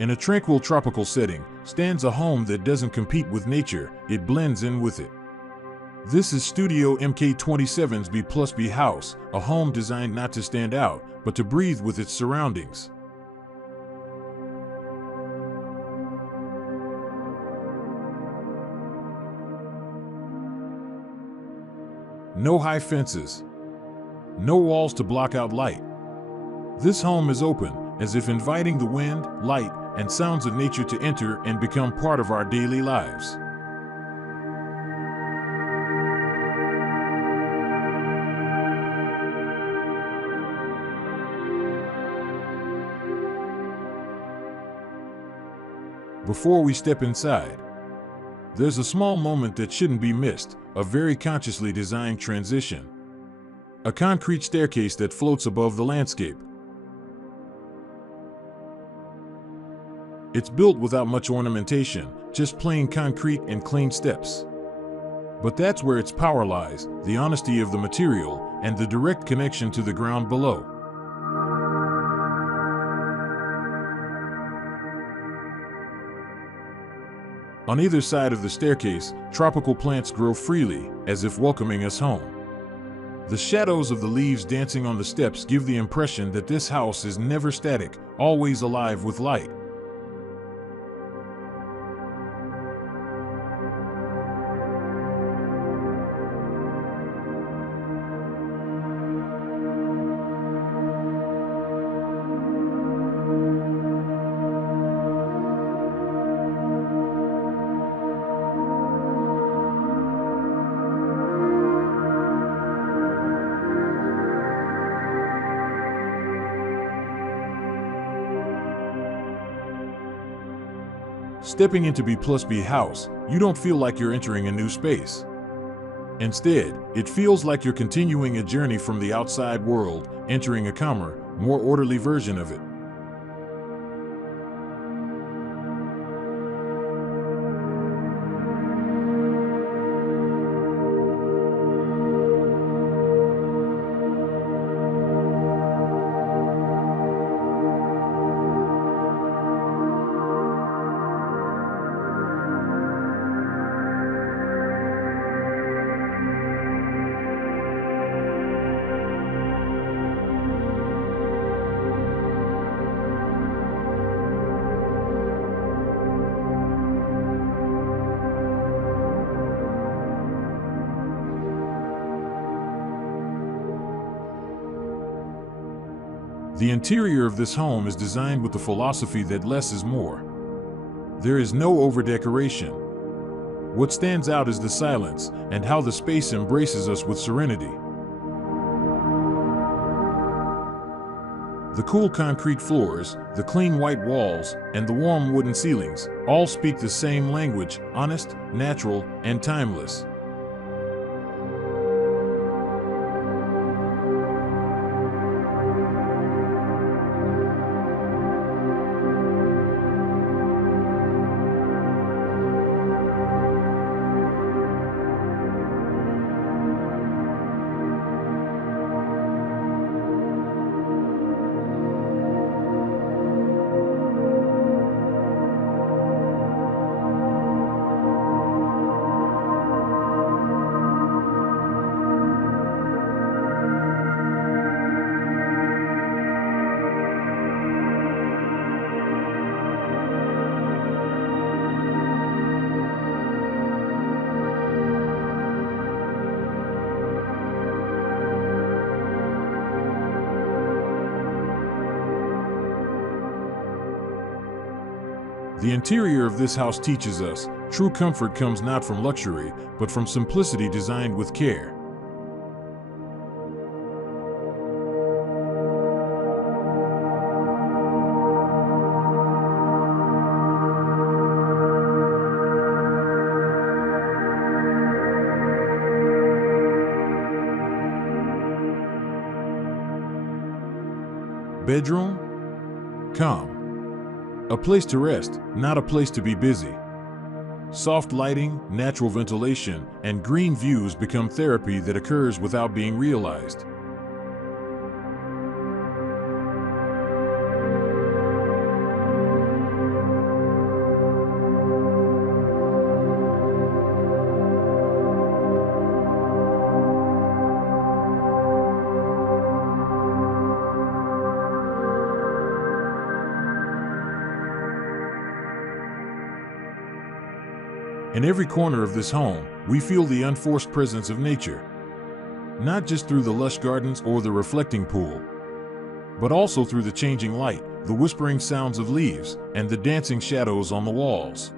In a tranquil tropical setting stands a home that doesn't compete with nature, it blends in with it. This is Studio MK27's B+B House, a home designed not to stand out, but to breathe with its surroundings. No high fences. No walls to block out light. This home is open, as if inviting the wind, light, and sounds of nature to enter and become part of our daily lives. Before we step inside, there's a small moment that shouldn't be missed, a very consciously designed transition. A concrete staircase that floats above the landscape. It's built without much ornamentation, just plain concrete and clean steps. But that's where its power lies, the honesty of the material and the direct connection to the ground below. On either side of the staircase, tropical plants grow freely, as if welcoming us home. The shadows of the leaves dancing on the steps give the impression that this house is never static, always alive with light. Stepping into B+B House, you don't feel like you're entering a new space. Instead, it feels like you're continuing a journey from the outside world, entering a calmer, more orderly version of it. The interior of this home is designed with the philosophy that less is more. There is no over-decoration. What stands out is the silence and how the space embraces us with serenity. The cool concrete floors, the clean white walls, and the warm wooden ceilings all speak the same language, honest, natural, and timeless. The interior of this house teaches us, true comfort comes not from luxury, but from simplicity designed with care. Bedroom? Calm. A place to rest, not a place to be busy. Soft lighting, natural ventilation, and green views become therapy that occurs without being realized. In every corner of this home, we feel the unforced presence of nature. Not just through the lush gardens or the reflecting pool, but also through the changing light, the whispering sounds of leaves, and the dancing shadows on the walls.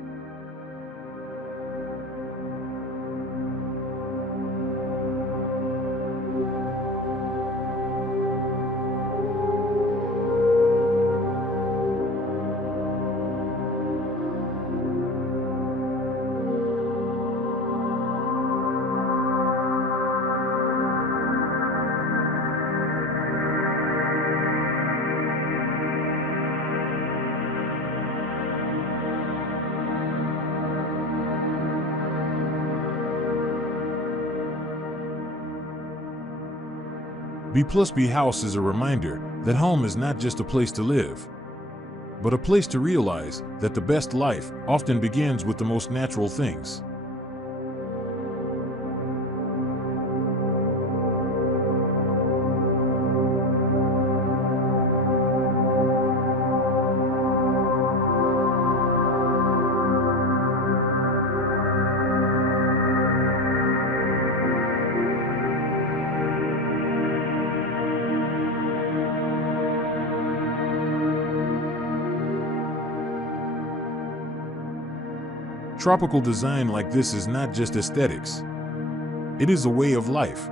B+B House is a reminder that home is not just a place to live, but a place to realize that the best life often begins with the most natural things. Tropical design like this is not just aesthetics. It is a way of life,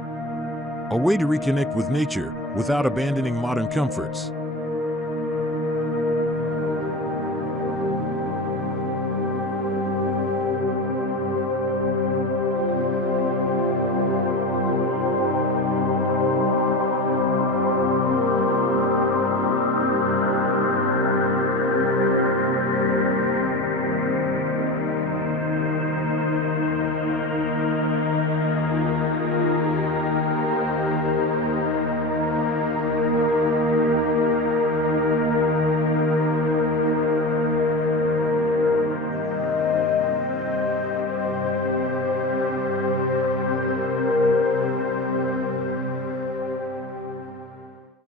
a way to reconnect with nature without abandoning modern comforts.